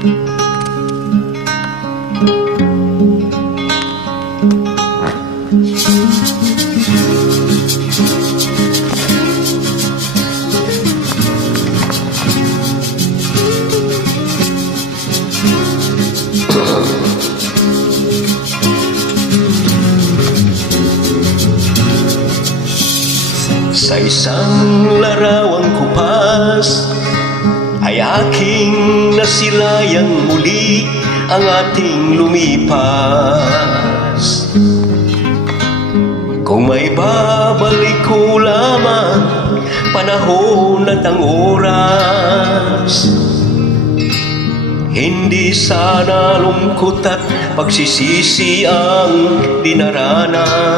Sa isang larawang kupas ay aking nasilayang muli ang ating lumipas. Kung may babalik ko lamang panahon at ang oras, hindi sana lungkot at pagsisisi ang dinaranas.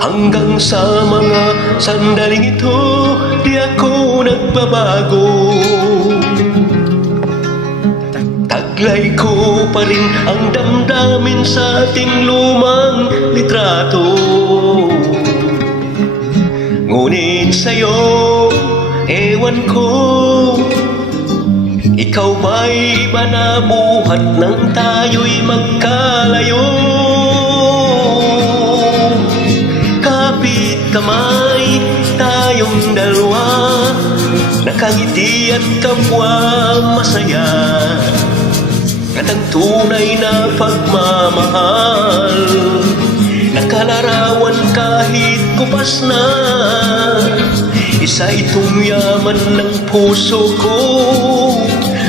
Hanggang sa mga sandaling ito, di ako nagbabago. Taglay ko pa rin ang damdamin sa ating lumang litrato. Ngunit sa'yo, ewan ko, ikaw ba'y iba na buhat nang tayo'y magkalayo? Kamay tayong dalawa, nakangiti at kapwa masaya, at ang tunay na pagmamahal, nakalarawan kahit kupas na. Isa itong yaman ng puso ko,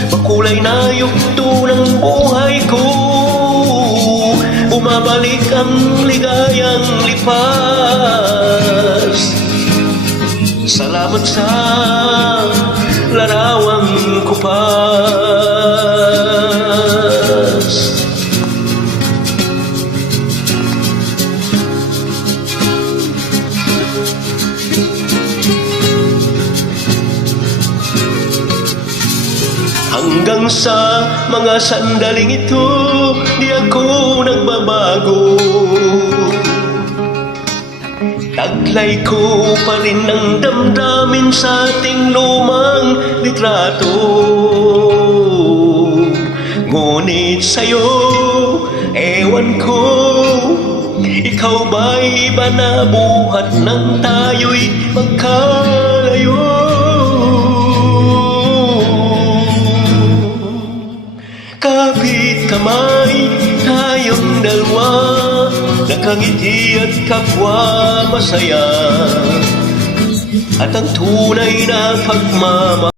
makulay na yugto ng buhay ko. Bumabalik ang ligayang lipas. Salamat sa larawang kupas. Hanggang sa mga sandaling ito, di ako nagbabago. Taglay ko pa rin ang damdamin sa ating lumang litrato. Ngunit sa'yo, ewan ko, ikaw ba'y iba na buhat nang tayo'y magkalayo? Kapit kamay tayong dalawa, nakangiti at kapwa masaya, at ang tunay na pagmamahal